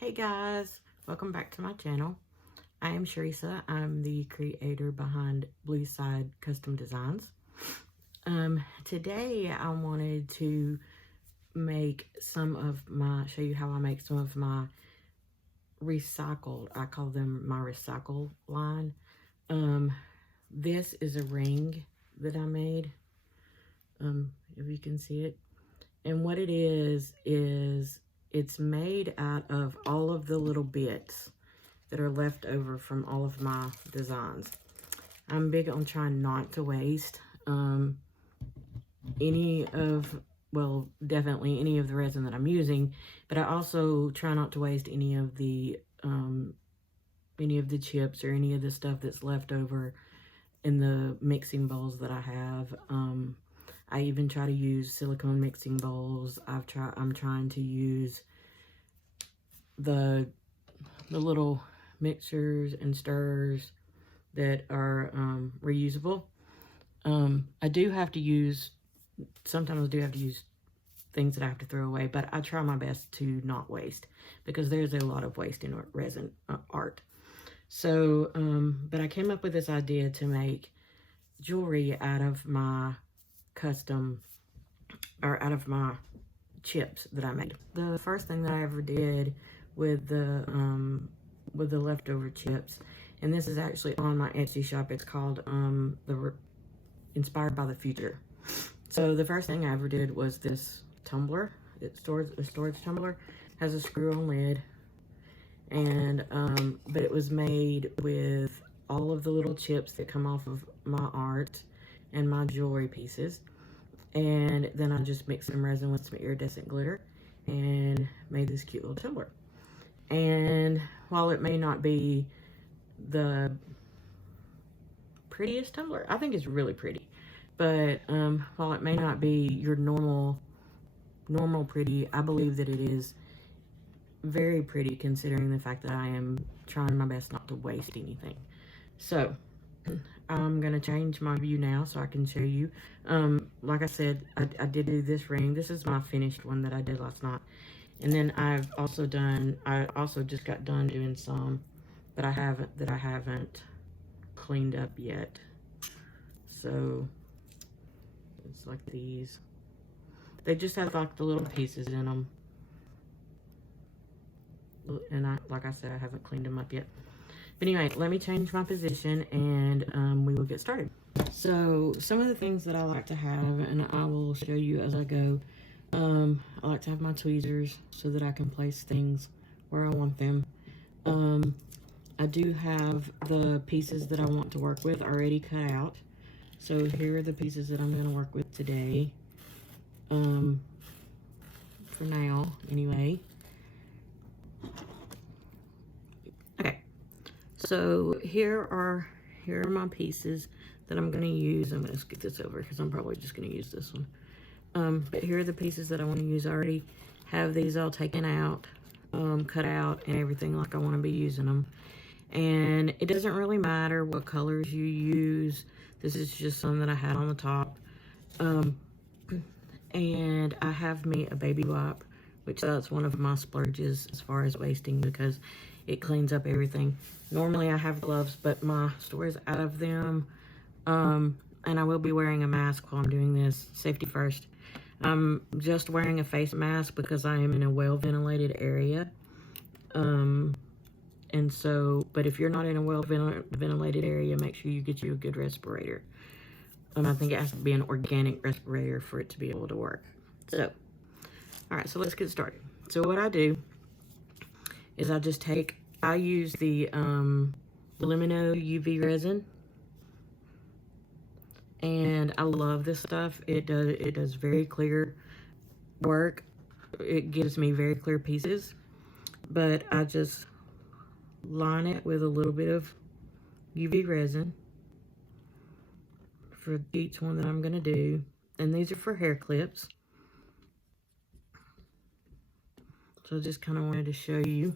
Hey guys, welcome back to my channel. I am Sharisa. I'm the creator behind Blue Side Custom Designs. Today I wanted to show you how I make some of my recycled, I call them my recycle line. This is a ring that I made, if you can see it. And what it is it's made out of all of the little bits that are left over from all of my designs. I'm big on trying not to waste definitely any of the resin that I'm using, but I also try not to waste any of the chips or any of the stuff that's left over in the mixing bowls that I have. I even try to use silicone mixing bowls. I'm trying to use the little mixers and stirrers that are reusable. Sometimes I do have to use things that I have to throw away, but I try my best to not waste because there's a lot of waste in resin art. So, but I came up with this idea to make jewelry out of my out of my chips that I made. The first thing that I ever did with the leftover chips, and this is actually on my Etsy shop. It's called Inspired by the Future. So the first thing I ever did was this tumbler. It's a storage tumbler. Has a screw-on lid, and but it was made with all of the little chips that come off of my art and my jewelry pieces. And then I just mixed some resin with some iridescent glitter and made this cute little tumbler. And while it may not be the prettiest tumbler, I think it's really pretty. But while it may not be your normal pretty, I believe that it is very pretty considering the fact that I am trying my best not to waste anything. So I'm going to change my view now so I can show you. Like I said, I did do this ring. This is my finished one that I did last night. And then I also just got done doing some that I haven't cleaned up yet. So it's like these. They just have like the little pieces in them. And like I said, I haven't cleaned them up yet. But anyway, let me change my position and we will get started. So some of the things that I like to have, and I will show you as I go. I like to have my tweezers so that I can place things where I want them. I do have the pieces that I want to work with already cut out. So here are the pieces that I'm going to work with today. For now, anyway. Okay. So here are my pieces that I'm going to use. I'm going to scoot this over because I'm probably just going to use this one. But here are the pieces that I want to use. I already have these all taken out, cut out, and everything like I want to be using them. And it doesn't really matter what colors you use. This is just some that I had on the top. And I have me a baby wipe, which that's one of my splurges as far as wasting because it cleans up everything. Normally I have gloves, but my store is out of them. And I will be wearing a mask while I'm doing this. Safety first. I'm just wearing a face mask because I am in a well-ventilated area. And so, but if you're not in a well-ventilated area, make sure you get you a good respirator. I think it has to be an organic respirator for it to be able to work. So, all right, so let's get started. So what I do is I use the Lumino UV resin. And I love this stuff. It does very clear work. It gives me very clear pieces. But I just line it with a little bit of UV resin for each one that I'm going to do. And these are for hair clips. So I just kind of wanted to show you.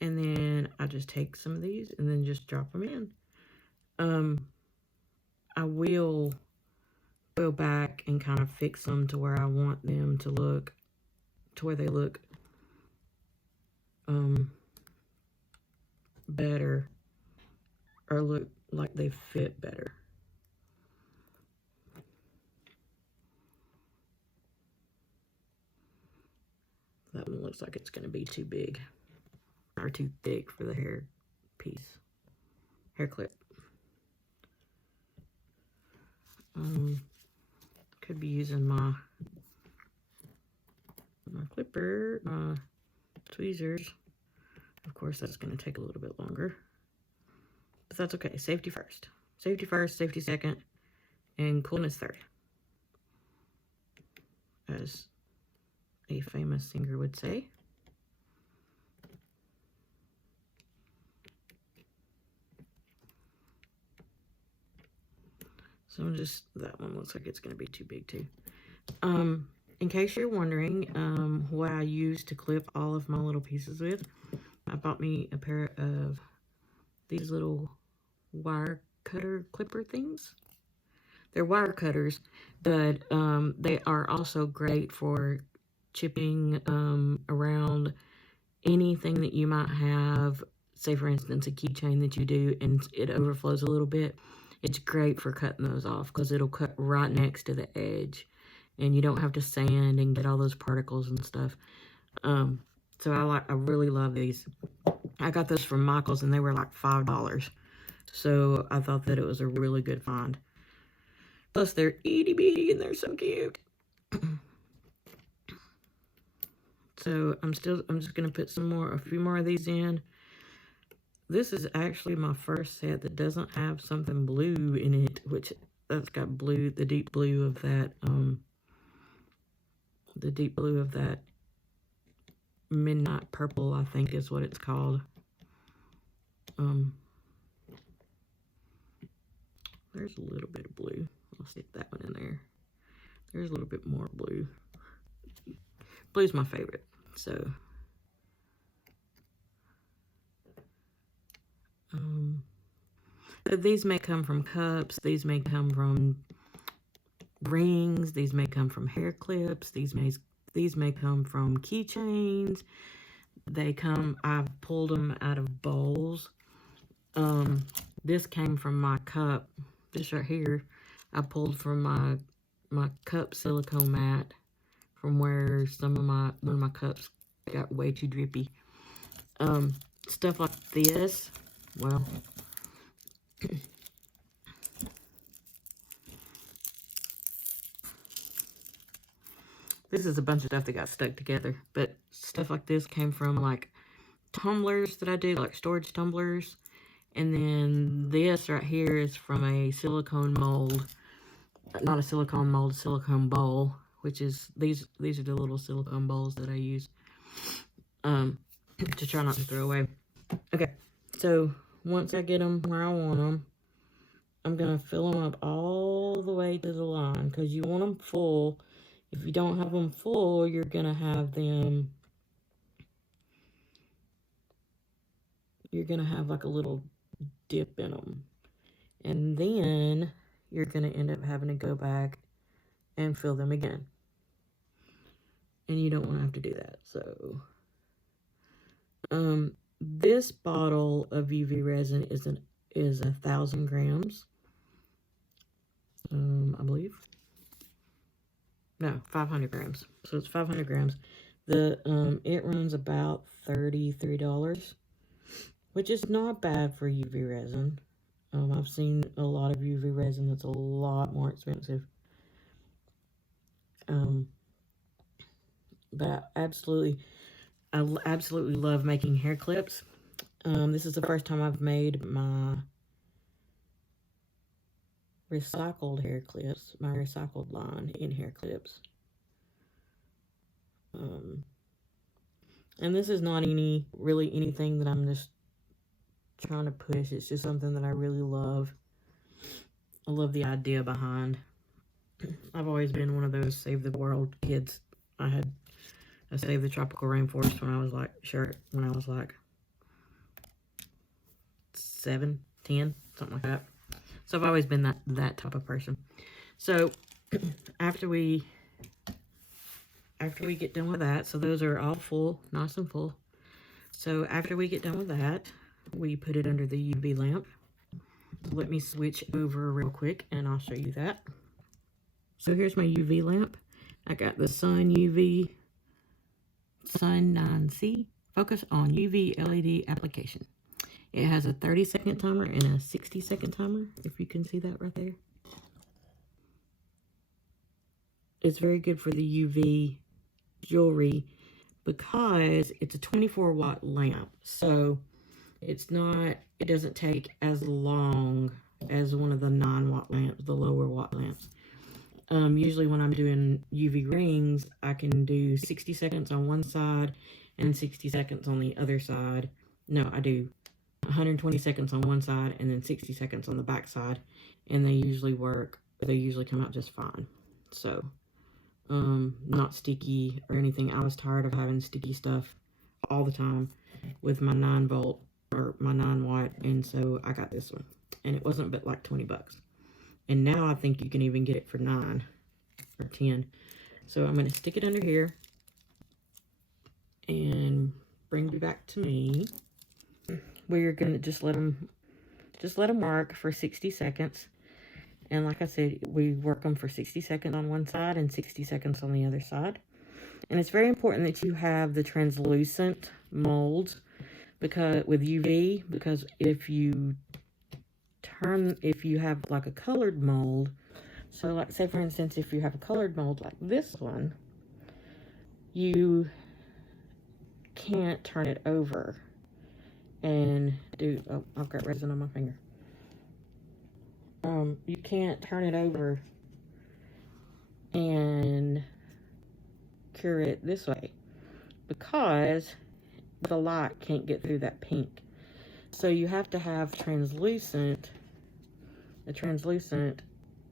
And then I just take some of these and then just drop them in. I will go back and kind of fix them to where I want them to look, to where they look better, or look like they fit better. That one looks like it's going to be too big or too thick for the hair piece, hair clip. Could be using my clipper, my tweezers. Of course, that's going to take a little bit longer, but that's okay. Safety first. Safety first, safety second, and coolness third, as a famous singer would say. So just, that one looks like it's going to be too big too. In case you're wondering what I use to clip all of my little pieces with, I bought me a pair of these little wire cutter clipper things. They're wire cutters, but they are also great for chipping around anything that you might have. Say, for instance, a keychain that you do and it overflows a little bit. It's great for cutting those off because it'll cut right next to the edge, and you don't have to sand and get all those particles and stuff. So I really love these. I got those from Michael's and they were like $5. So I thought that it was a really good find. Plus they're itty bitty and they're so cute. So I'm just gonna put a few more of these in. This is actually my first set that doesn't have something blue in it, which that's got blue, the deep blue of that midnight purple, I think is what it's called. There's a little bit of blue. I'll stick that one in there. There's a little bit more blue. Blue's my favorite, so these may come from cups, these may come from rings, these may come from hair clips, these may come from keychains. I've pulled them out of bowls. This came from my cup. This right here, I pulled from my cup silicone mat from where one of my cups got way too drippy. Stuff like this, well, this is a bunch of stuff that got stuck together, but stuff like this came from like tumblers that I do, like storage tumblers. And then this right here is from a silicone mold, not a silicone mold, a silicone bowl, which is, these are the little silicone bowls that I use to try not to throw away. Okay, so once I get them where I want them, I'm going to fill them up all the way to the line, because you want them full. If you don't have them full, you're going to have them, you're going to have like a little dip in them. And then you're going to end up having to go back and fill them again. And you don't want to have to do that. So, this bottle of UV resin is 1,000 grams. I believe. No, 500 grams. So it's 500 grams. It runs about $33, which is not bad for UV resin. I've seen a lot of UV resin that's a lot more expensive. But I absolutely love making hair clips. This is the first time I've made my recycled hair clips, my recycled line in hair clips. And this is not really anything that I'm just trying to push. It's just something that I really love. I love the idea behind. I've always been one of those save the world kids. I had a Save the Tropical Rainforest when I was like 7, 10, something like that. So I've always been that type of person. So after we get done with that, so those are all full, nice and full. So after we get done with that, we put it under the UV lamp. Let me switch over real quick and I'll show you that. So here's my UV lamp. I got the Sun 9C. Focus on UV LED application. It has a 30-second timer and a 60-second timer, if you can see that right there. It's very good for the UV jewelry because it's a 24-watt lamp. So it doesn't take as long as one of the 9-watt lamps, the lower watt lamps. Usually when I'm doing UV rings, I can do 60 seconds on one side and 60 seconds on the other side. No, I do 120 seconds on one side and then 60 seconds on the back side. And they usually work, they usually come out just fine. So, not sticky or anything. I was tired of having sticky stuff all the time with my 9-volt or my 9-watt. And so I got this one. And it wasn't but like 20 bucks. And now I think you can even get it for 9 or 10. So I'm going to stick it under here and bring it back to me. We're going to just let them work for 60 seconds. And like I said, we work them for 60 seconds on one side and 60 seconds on the other side. And it's very important that you have the translucent molds because with UV, because if you have like a colored mold, so like say for instance, if you have a colored mold like this one, you can't turn it over and do, oh, I've got resin on my finger. You can't turn it over and cure it this way because the light can't get through that pink. So you have to have a translucent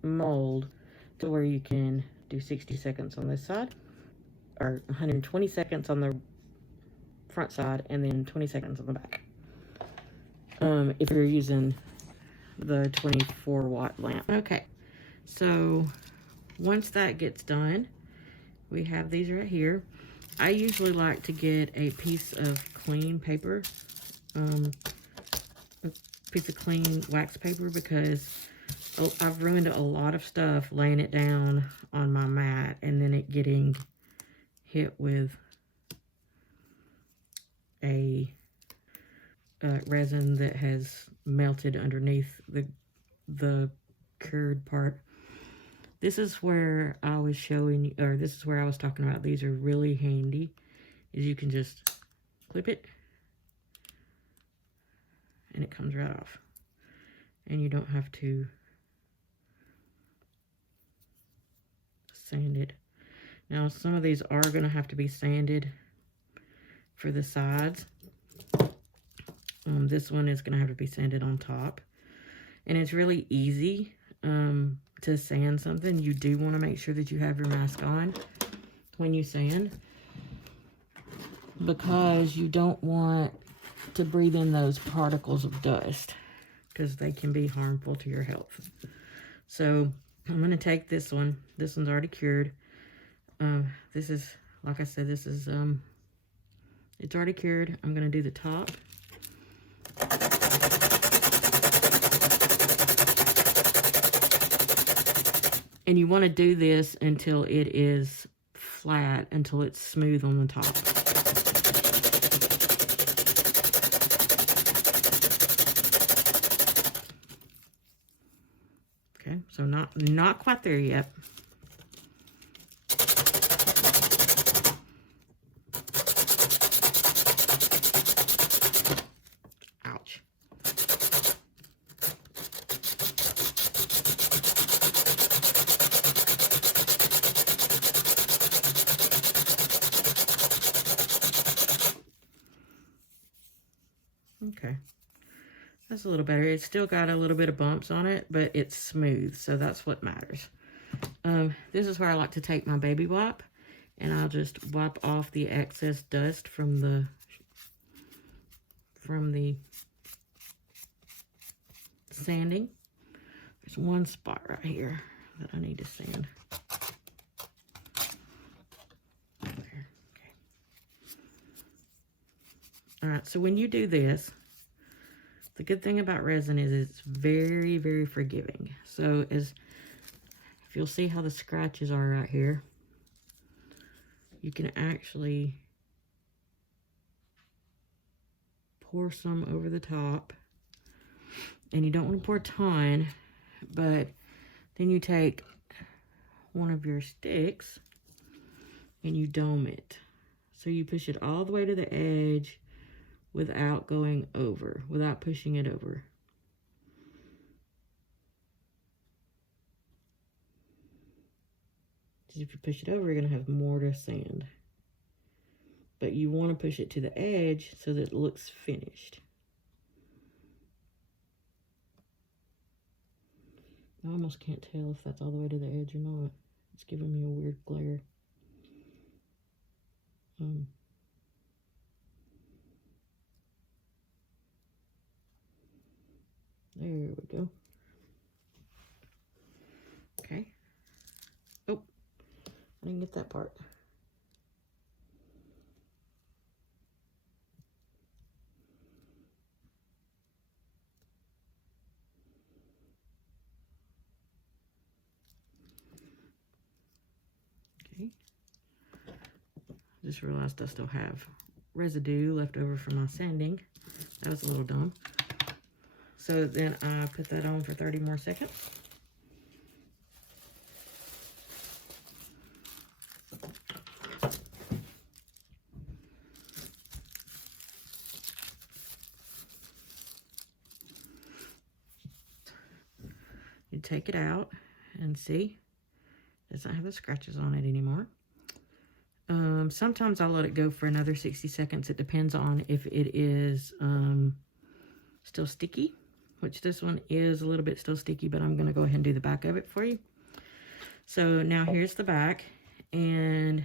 mold to where you can do 60 seconds on this side or 120 seconds on the front side and then 20 seconds on the back. If you're using the 24-watt lamp. Okay, so once that gets done, we have these right here. I usually like to get a piece of clean paper, a piece of clean wax paper, because I've ruined a lot of stuff laying it down on my mat and then it getting hit with a resin that has melted underneath the cured part. This is where I was showing, or this is where I was talking about these are really handy, is you can just clip it and it comes right off. And you don't have to sand it. Now some of these are going to have to be sanded for the sides. This one is going to have to be sanded on top. And it's really easy to sand something. You do want to make sure that you have your mask on when you sand, because you don't want to breathe in those particles of dust because they can be harmful to your health. So I'm going to take this one. This one's already cured. This is, like I said, this is, it's already cured. I'm going to do the top. And you want to do this until it is flat, until it's smooth on the top. Okay, so not quite there yet. Ouch. Okay, that's a little better. It's still got a little bit of bumps on it, but it's smooth, so that's what matters. This is where I like to take my baby wipe, and I'll just wipe off the excess dust from the sanding. There's one spot right here that I need to sand. All right, so when you do this, the good thing about resin is it's very, very forgiving. So if you'll see how the scratches are right here, you can actually pour some over the top. And you don't want to pour a ton, but then you take one of your sticks and you dome it. So you push it all the way to the edge without going over, without pushing it over. Because if you push it over, you're going to have more to sand. But you want to push it to the edge so that it looks finished. I almost can't tell if that's all the way to the edge or not. It's giving me a weird glare. There we go. Okay. Oh, I didn't get that part. Okay. Just realized I still have residue left over from my sanding. That was a little dumb. So then I put that on for 30 more seconds. You take it out and see, it doesn't have the scratches on it anymore. Sometimes I'll let it go for another 60 seconds. It depends on if it is still sticky, which this one is a little bit still sticky, but I'm going to go ahead and do the back of it for you. So now here's the back, and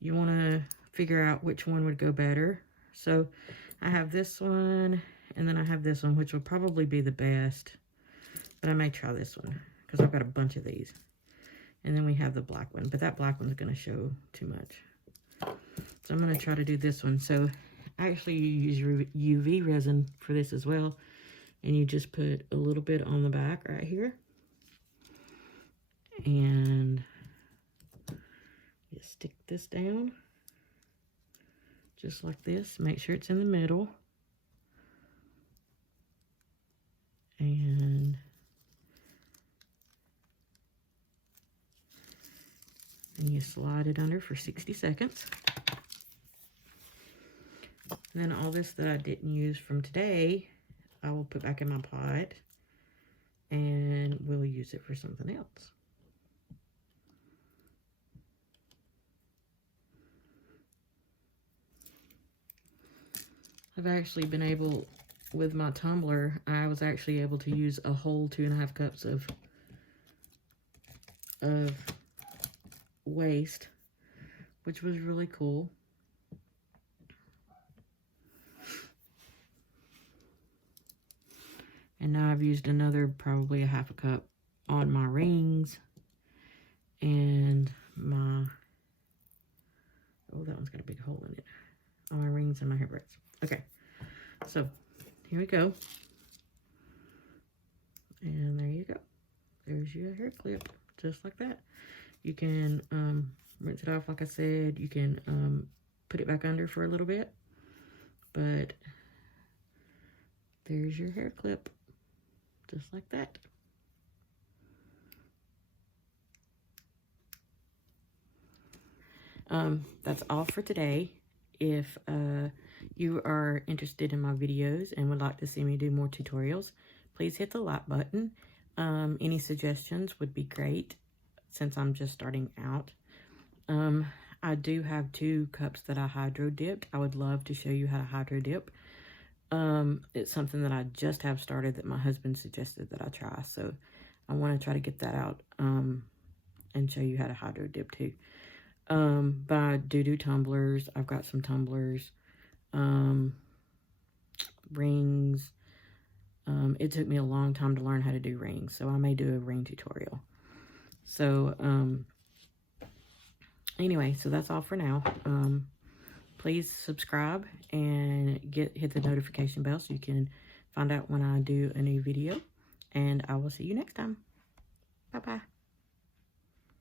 you want to figure out which one would go better. So I have this one, and then I have this one, which will probably be the best, but I may try this one because I've got a bunch of these. And then we have the black one, but that black one's going to show too much. So I'm going to try to do this one. So actually you use UV resin for this as well. And you just put a little bit on the back right here. And you stick this down. Just like this. Make sure it's in the middle. And you slide it under for 60 seconds. And then all this that I didn't use from today, I will put back in my pot and we'll use it for something else. I've actually been able, with my tumbler, I was actually able to use a whole 2.5 cups of waste, which was really cool. And now I've used another probably a 1/2 cup on my rings and my, oh, that one's got a big hole in it, on my rings and my hair braids. Okay, so here we go. And there you go. There's your hair clip, just like that. You can rinse it off, like I said. You can put it back under for a little bit. But there's your hair clip, just like that. That's all for today. If you are interested in my videos and would like to see me do more tutorials, please hit the like button. Any suggestions would be great since I'm just starting out. I do have 2 cups that I hydro dipped. I would love to show you how to hydro dip. It's something that I just have started that my husband suggested that I try. So I want to try to get that out and show you how to hydro dip too. But I do tumblers. I've got some tumblers, rings. It took me a long time to learn how to do rings, so I may do a ring tutorial. So, anyway, so that's all for now. please subscribe and hit the notification bell so you can find out when I do a new video. And I will see you next time. Bye-bye.